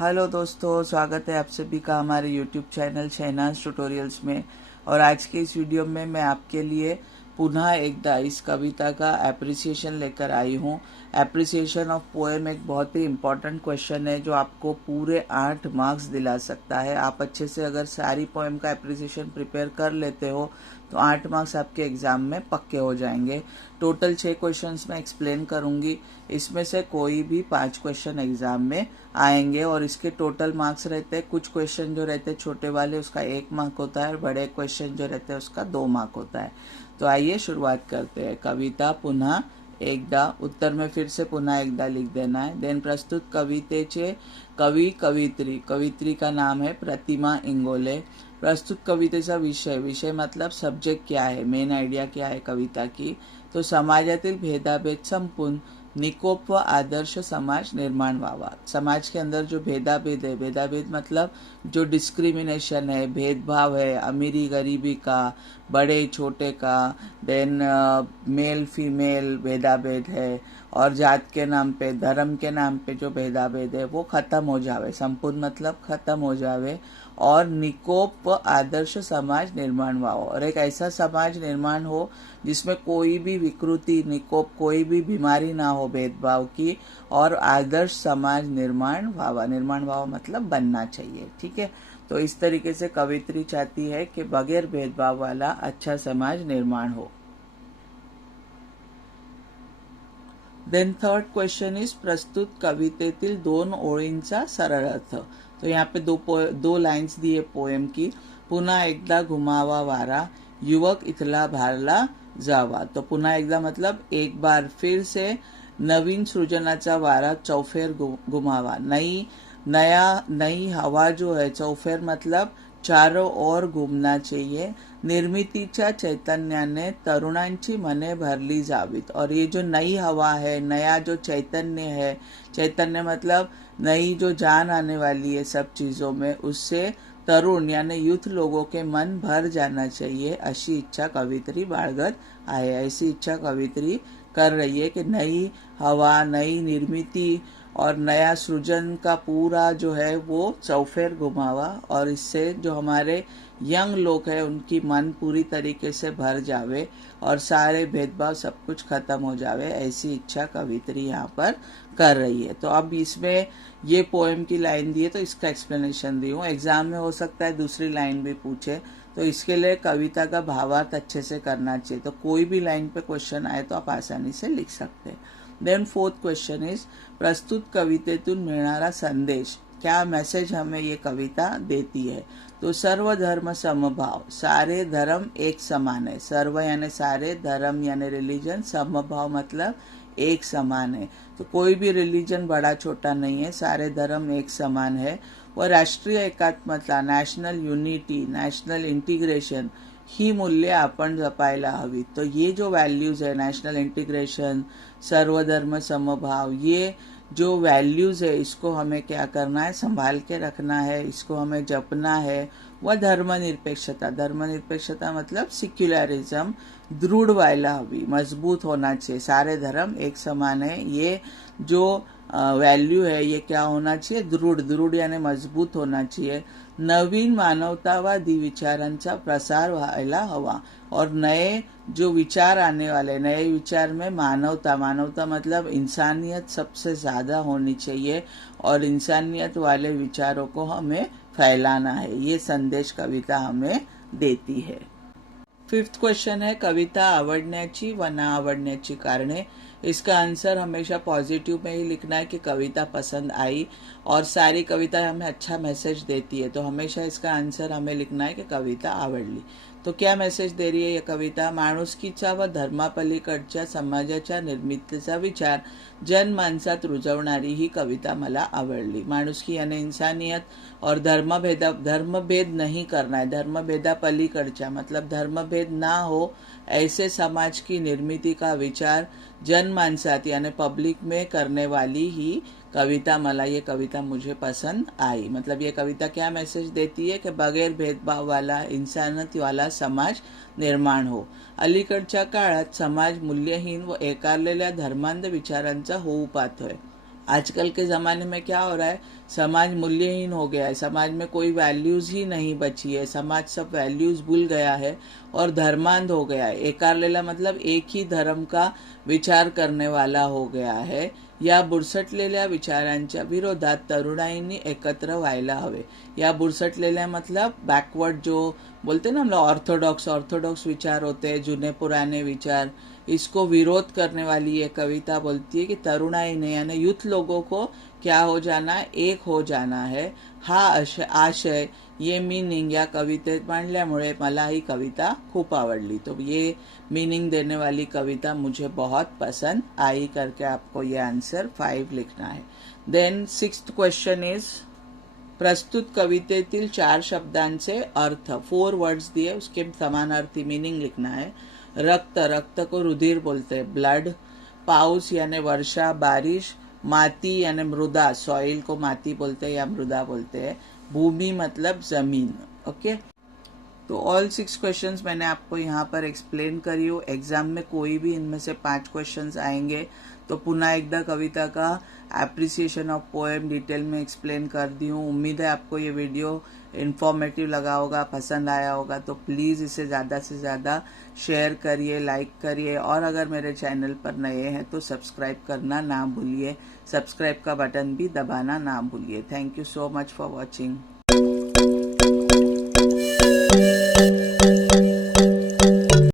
Hello दोस्तों, स्वागत है आप सभी का हमारे यूट्यूब चैनल शहनाज ट्यूटोरियल्स में। और आज के इस वीडियो में मैं आपके लिए पुनः एकदा इस कविता का एप्रिसिएशन लेकर आई हूँ। एप्रिसिएशन ऑफ पोएम एक बहुत ही इम्पॉर्टेंट क्वेश्चन है जो आपको पूरे 8 मार्क्स दिला सकता है। आप अच्छे से अगर सारी पोएम का एप्रिसिएशन प्रिपेयर कर लेते हो तो 8 मार्क्स आपके एग्जाम में पक्के हो जाएंगे। टोटल 6 क्वेश्चंस मैं एक्सप्लेन करूंगी, इसमें से कोई भी 5 क्वेश्चन एग्जाम में आएंगे और इसके टोटल मार्क्स रहते हैं। कुछ क्वेश्चन जो रहते हैं छोटे वाले उसका 1 मार्क होता है और बड़े क्वेश्चन जो रहते हैं उसका 2 मार्क होता है। तो आइए शुरुआत करते हैं। कविता पुनः एकदा, उत्तर में फिर से पुनः एकदा लिख देना है। देन प्रस्तुत कवितेचे कवि कवित्री, कवित्री का नाम है प्रतिमा इंगोले। प्रस्तुत कवितेचा विषय, विषय मतलब सब्जेक्ट क्या है, मेन आइडिया क्या है कविता की, तो समाजातील भेदाभेद संपून निकोप व आदर्श समाज निर्माण व्हावा। समाज के अंदर जो भेदाभेद है, भेदाभेद मतलब जो डिस्क्रिमिनेशन है, भेदभाव है, अमीरी गरीबी का, बड़े छोटे का, देन मेल फीमेल भेदाभेद है, और जात के नाम पे, धर्म के नाम पे जो भेदाभेद है वो खत्म हो जावे। संपूर्ण मतलब खत्म हो जावे और निकोप आदर्श समाज निर्माण हुआ हो, और एक ऐसा समाज निर्माण हो जिसमें कोई भी विकृति, निकोप, कोई भी बीमारी ना हो भेदभाव की, और आदर्श समाज निर्माण भावा, निर्माण भाव मतलब बनना चाहिए। ठीक है, तो इस तरीके से कवित्री चाहती है कि बगैर भेदभाव वाला अच्छा समाज निर्माण हो। देन थर्ड क्वेश्चन इज प्रस्तुत कवितेतील 2 ओळींचा सरळ अर्थ। तो यहाँ पे दो लाइन्स दी है पोएम की। पुन्हा एकदा घुमावा वारा, युवक इथला भारला जावा। तो पुन्हा एकदा मतलब एक बार फिर से, नवीन सृजनाचा वारा चौफेर घुमावा। नई हवा जो है, चौफेर मतलब चारों ओर घूमना चाहिए। निर्मितीच्या चैतन्याने तरुणांची मने भरली जावीत। और ये जो नई हवा है, नया जो चैतन्य है, चैतन्य मतलब नई जो जान आने वाली है सब चीजों में, उससे तरुण यानी यूथ लोगों के मन भर जाना चाहिए, अशी इच्छा कवित्री बाळगत आहे। ऐसी इच्छा कवित्री कर रही है कि नई हवा, नई निर्मिति और नया सृजन का पूरा जो है वो चौफेर घुमावा, और इससे जो हमारे यंग लोग हैं उनकी मन पूरी तरीके से भर जावे और सारे भेदभाव सब कुछ खत्म हो जावे। ऐसी इच्छा कवित्री यहाँ पर कर रही है। तो अब इसमें ये पोएम की लाइन दी है तो इसका एक्सप्लेनेशन दी हूँ। एग्जाम में हो सकता है दूसरी लाइन भी पूछे, तो इसके लिए कविता का भावार्थ अच्छे से करना चाहिए। तो कोई भी लाइन पे क्वेश्चन आए तो आप आसानी से लिख सकते हैं। देन फोर्थ क्वेश्चन इज प्रस्तुत कवितेतून मिळणारा संदेश, क्या मैसेज हमें ये कविता देती है। तो सर्व धर्म समभाव, सारे धर्म एक समान है। सर्व यानी सारे, धर्म यानी रिलीजन, समभाव मतलब एक समान है। तो कोई भी रिलीजन बड़ा छोटा नहीं है, सारे धर्म एक समान है। और राष्ट्रीय एकात्मता, नॅशनल युनिटी, नॅशनल इंटिग्रेशन ही मूल्य आपण जपायला हवी। तो ये जो वैल्यूज है, नेशनल इंटीग्रेशन, सर्वधर्म समभाव, ये जो वैल्यूज है इसको हमें क्या करना है, संभाल के रखना है, इसको हमें जपना है। वह धर्मनिरपेक्षता, धर्मनिरपेक्षता मतलब सिक्युलरिज्म दृढ़ व्हायला हवी, मजबूत होना चाहिए। सारे धर्म एक समान है, ये जो वैल्यू है ये क्या होना चाहिए, दृढ़, दृढ़ यानी मजबूत होना चाहिए। नवीन मानवतावादी विचारांचा प्रसार व्हायला हवा, और नए जो विचार आने वाले, नए विचार में मानवता, मानवता मतलब इंसानियत सबसे ज्यादा होनी चाहिए, और इंसानियत वाले विचारों को हमें फैलाना है, ये संदेश कविता हमें देती है। फिफ्थ क्वेश्चन है कविता आवडण्याची व ना आवडण्याची कारणे। इसका आंसर हमेशा पॉजिटिव में ही लिखना है कि कविता पसंद आई, और सारी कविता हमें अच्छा मैसेज देती है, तो हमेशा इसका आंसर हमें लिखना है कि कविता आवडली। तो क्या मैसेज दे रही है ये कविता, माणुसकीचा व धर्मापलीकडच्या समाजाच्या निर्मितीचा विचार जनमानसात रुजवणारी ही कविता मला आवडली। माणुसकी यानी इंसानियत, और धर्मभेद नहीं करना है, धर्मभेदा पलीकडच्या मतलब धर्मभेद ना हो, ऐसे समाज की निर्मिती का विचार जनमानसात यानी पब्लिक में करने वाली ही कविता मला, ये कविता मुझे पसंद आई। मतलब ये कविता क्या मैसेज देती है कि बगैर भेदभाव वाला, इंसानियत वाला समाज निर्माण हो। अलीकडच्या काळात समाज मूल्यहीन व एकारलेल्या धर्मांध विचारांचा होऊ पाहतोय। आजकल के ज़माने में क्या हो रहा है, समाज मूल्यहीन हो गया है, समाज में कोई वैल्यूज़ ही नहीं बची है, समाज सब वैल्यूज़ भूल गया है और धर्मांध हो गया है। एकारलेला मतलब एक ही धर्म का विचार करने वाला हो गया है। या बुरसटलेल्या विचारांच्या विरोधात तरुणाईंनी एकत्र व्हायला हवे। या बुरसटलेल्या मतलब बैकवर्ड, जो बोलते ना हम लोग ऑर्थोडॉक्स विचार होते हैं, जुने पुराने विचार, इसको विरोध करने वाली ये कविता बोलती है की तरुणाई ने यानी यूथ लोगों को क्या हो जाना है, एक हो जाना है। हा आशय ये मीनिंग या कवितेत मांडल्यामुळे मला ही कविता खूप आवडली। तो ये मीनिंग देने वाली कविता मुझे बहुत पसंद आई करके आपको ये आंसर 5 लिखना है। देन 6th क्वेश्चन इज प्रस्तुत कवितेतील 4 शब्दांचे अर्थ, 4 वर्ड्स दिए, उसके समानार्थी मीनिंग लिखना है। रक्त को रुधिर बोलते हैं, ब्लड। पाउस यानी वर्षा, बारिश। माती यानी मृदा, सॉइल को माती बोलते हैं या मृदा बोलते हैं। भूमि मतलब जमीन। ओके, तो ऑल 6 क्वेश्चंस मैंने आपको यहाँ पर एक्सप्लेन करी हूँ। एग्जाम में कोई भी इनमें से 5 क्वेश्चंस आएंगे तो पुनः एकदा कविता का एप्रिसिएशन ऑफ पोएम डिटेल में एक्सप्लेन कर दी हूँ। उम्मीद है आपको ये वीडियो इन्फॉर्मेटिव लगा होगा, पसंद आया होगा। तो प्लीज़ इसे ज़्यादा से ज़्यादा शेयर करिए, लाइक करिए, और अगर मेरे चैनल पर नए हैं तो सब्सक्राइब करना ना भूलिए। सब्सक्राइब का बटन भी दबाना ना भूलिए। Thank you so much for watching.